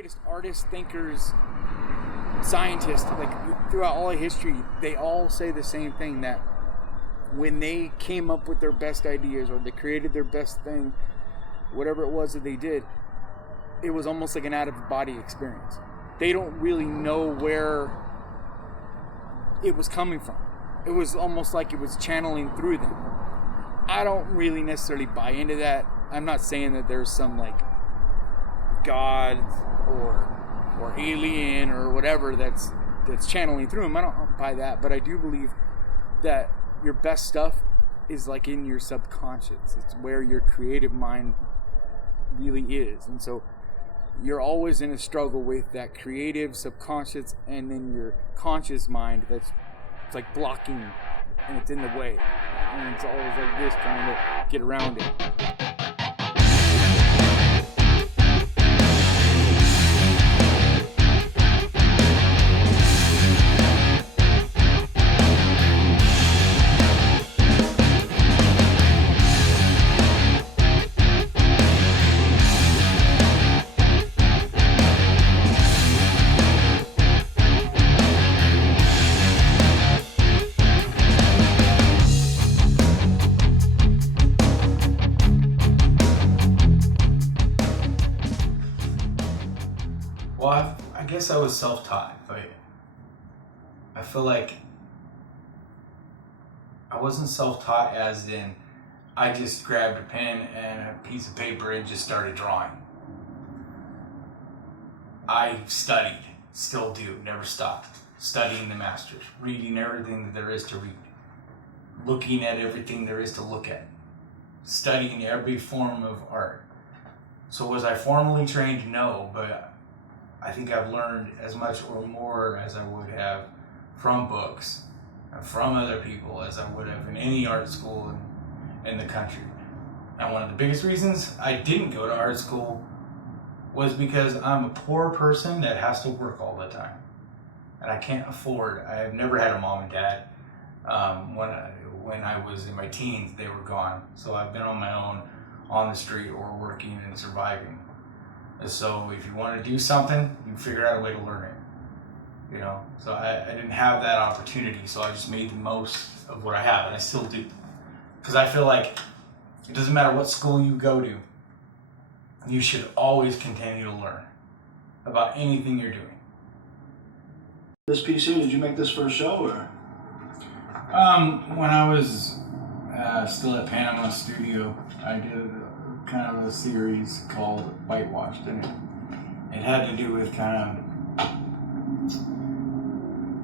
greatest artists, thinkers, scientists, like throughout all of history, they all say the same thing, that when they came up with their best ideas or they created their best thing, whatever it was that they did, it was almost like an out-of-body experience. They don't really know where it was coming from. It was almost like it was channeling through them. I don't really necessarily buy into that. I'm not saying that there's some like God or alien or whatever that's channeling through them. I don't buy that, but I do believe that your best stuff is like in your subconscious. It's where your creative mind really is. And so you're always in a struggle with that creative subconscious and then your conscious mind it's like blocking and it's in the way. And it's always like this, trying to get around it. Well, I guess I was self-taught, but I feel like I wasn't self-taught as in I just grabbed a pen and a piece of paper and just started drawing. I studied, still do, never stopped. Studying the masters, reading everything that there is to read, looking at everything there is to look at, studying every form of art. So was I formally trained? No, but I think I've learned as much or more as I would have from books and from other people as I would have in any art school in the country. And one of the biggest reasons I didn't go to art school was because I'm a poor person that has to work all the time. And I can't afford, I have never had a mom and dad. When I was in my teens, they were gone. So I've been on my own on the street or working and surviving. So if you want to do something, you figure out a way to learn it, you know? So I didn't have that opportunity, so I just made the most of what I have, and I still do. Because I feel like it doesn't matter what school you go to, you should always continue to learn about anything you're doing. This PC, did you make this for a show, or? When I was still at Panama Studio, I did kind of a series called Whitewashed, and it had to do with kind of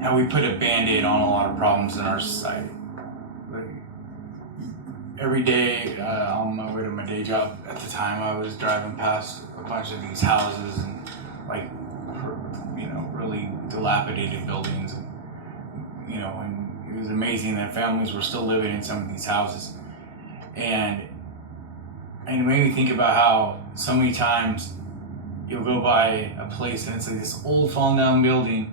how we put a band-aid on a lot of problems in our society. Like, every day on my way to my day job at the time, I was driving past a bunch of these houses and like, you know, really dilapidated buildings, and you know, and it was amazing that families were still living in some of these houses. And it made me think about how so many times you'll go by a place and it's like this old fallen down building,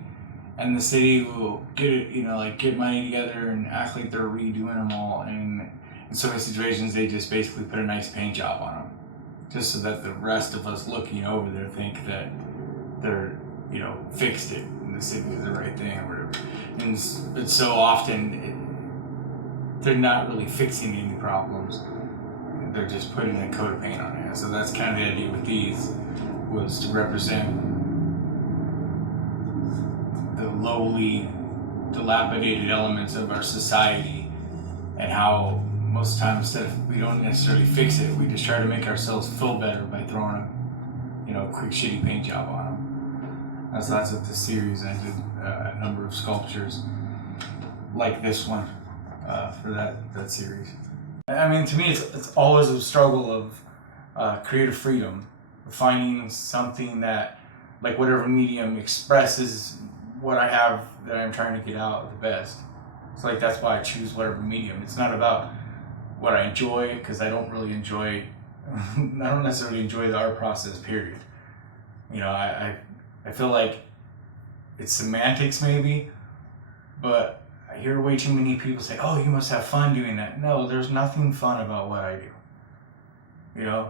and the city will get it, you know, like get money together and act like they're redoing them all. And in so many situations, they just basically put a nice paint job on them, just so that the rest of us looking over there think that they're, you know, fixed it and the city did the right thing or whatever. And it's so often they're not really fixing any problems. They're just putting a coat of paint on it. So that's kind of the idea with these, was to represent the lowly, dilapidated elements of our society, and how most times instead of, we don't necessarily fix it, we just try to make ourselves feel better by throwing a, you know, quick shitty paint job on them. That's what this series. I did a number of sculptures like this one for that series. I mean, to me, it's always a struggle of creative freedom, finding something that, like whatever medium, expresses what I have that I'm trying to get out the best. So like that's why I choose whatever medium. It's not about what I enjoy, because I don't really enjoy, I don't necessarily enjoy the art process, period. You know, I feel like it's semantics maybe, but I hear way too many people say, oh, you must have fun doing that. No, there's nothing fun about what I do. You know,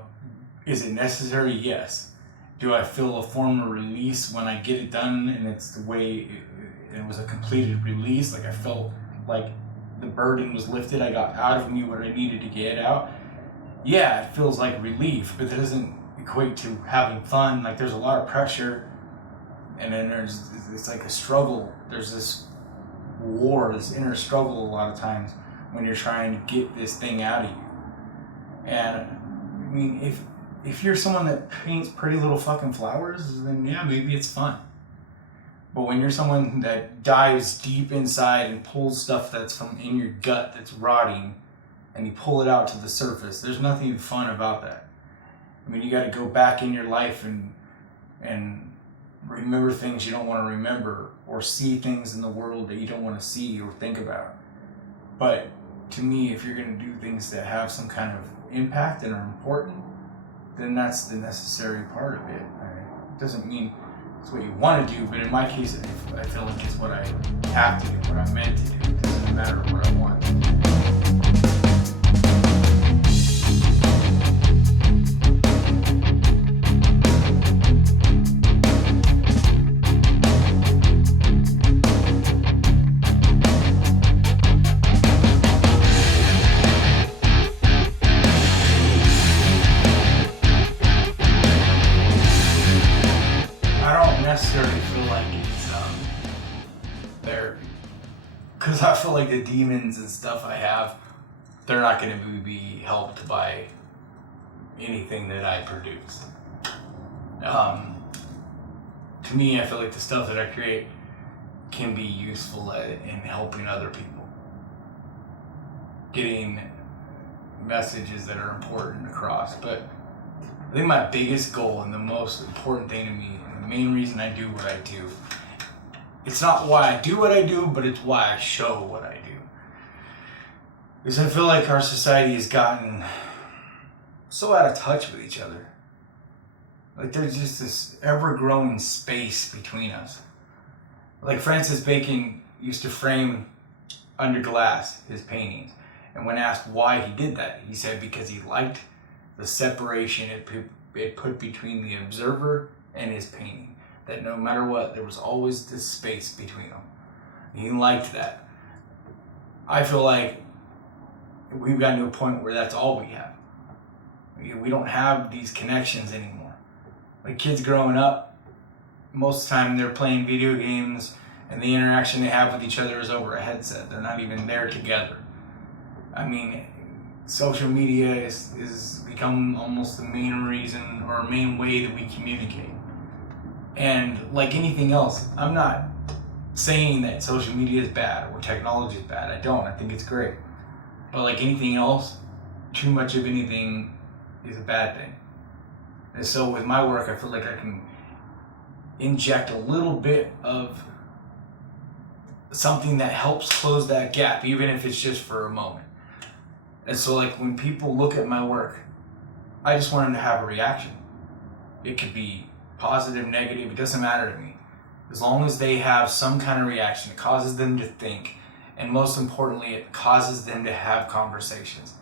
is it necessary? Yes. Do I feel a form of release when I get it done and it's the way it was a completed release? Like I felt like the burden was lifted. I got out of me what I needed to get out. Yeah, it feels like relief, but that doesn't equate to having fun. Like there's a lot of pressure, and then it's like a struggle. There's this war, this inner struggle a lot of times when you're trying to get this thing out of you. And I mean, if you're someone that paints pretty little fucking flowers, then yeah, maybe it's fun. But when you're someone that dives deep inside and pulls stuff that's from in your gut that's rotting, and you pull it out to the surface, there's nothing fun about that. I mean, you got to go back in your life and remember things you don't want to remember, or see things in the world that you don't want to see or think about. But to me, if you're going to do things that have some kind of impact and are important, then that's the necessary part of it. It doesn't mean it's what you want to do, but in my case, I feel like it's what I have to do, what I'm meant to do. It doesn't matter what I want. Necessarily feel like it's therapy, because I feel like the demons and stuff I have, they're not going to be helped by anything that I produce. To me, I feel like the stuff that I create can be useful in helping other people, getting messages that are important across. But I think my biggest goal and the most important thing to me, the main reason I do what I do, it's not why I do what I do, but it's why I show what I do. Because I feel like our society has gotten so out of touch with each other. Like there's just this ever-growing space between us. Like Francis Bacon used to frame under glass his paintings. And when asked why he did that, he said because he liked the separation it put between the observer and his painting, that no matter what, there was always this space between them. He liked that. I feel like we've gotten to a point where that's all we have. We don't have these connections anymore. Like kids growing up, most of the time they're playing video games and the interaction they have with each other is over a headset. They're not even there together. I mean, social media is become almost the main reason or main way that we communicate. And like anything else, I'm not saying that social media is bad or technology is bad. I don't. I think it's great. But like anything else, too much of anything is a bad thing. And so with my work, I feel like I can inject a little bit of something that helps close that gap, even if it's just for a moment. And so like when people look at my work, I just want them to have a reaction. It could be positive, negative, it doesn't matter to me. As long as they have some kind of reaction, it causes them to think, and most importantly, it causes them to have conversations.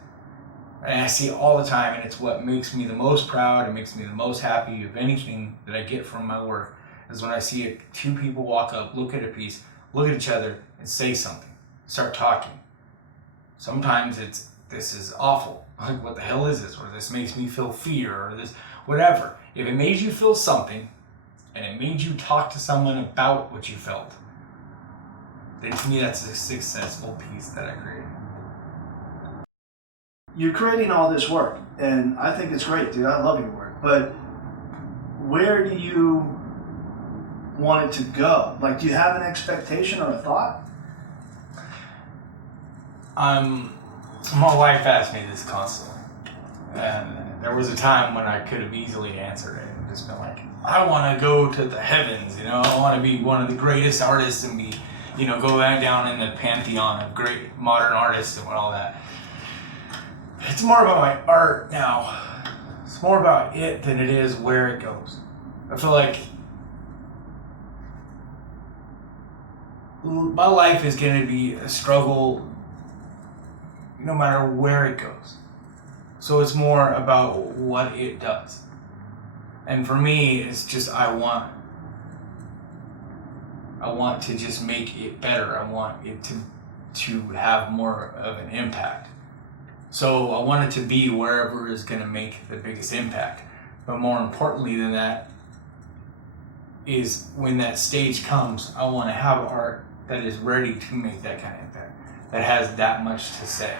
And I see it all the time, and it's what makes me the most proud, it makes me the most happy of anything that I get from my work, is when I see two people walk up, look at a piece, look at each other, and say something, start talking. Sometimes it's, this is awful, like what the hell is this, or this makes me feel fear, or this, whatever. If it made you feel something, and it made you talk to someone about what you felt, then to me that's a successful piece that I created. You're creating all this work, and I think it's great, dude. I love your work. But where do you want it to go? Like, do you have an expectation or a thought? My wife asked me this constantly, and there was a time when I could have easily answered it and just been like, I want to go to the heavens, you know, I want to be one of the greatest artists and be, you know, go down in the pantheon of great modern artists and all that. It's more about my art now. It's more about it than it is where it goes. I feel like my life is going to be a struggle no matter where it goes. So it's more about what it does. And for me, it's just I want to just make it better. I want it to have more of an impact. So I want it to be wherever is going to make the biggest impact. But more importantly than that is when that stage comes, I want to have art that is ready to make that kind of impact, that has that much to say.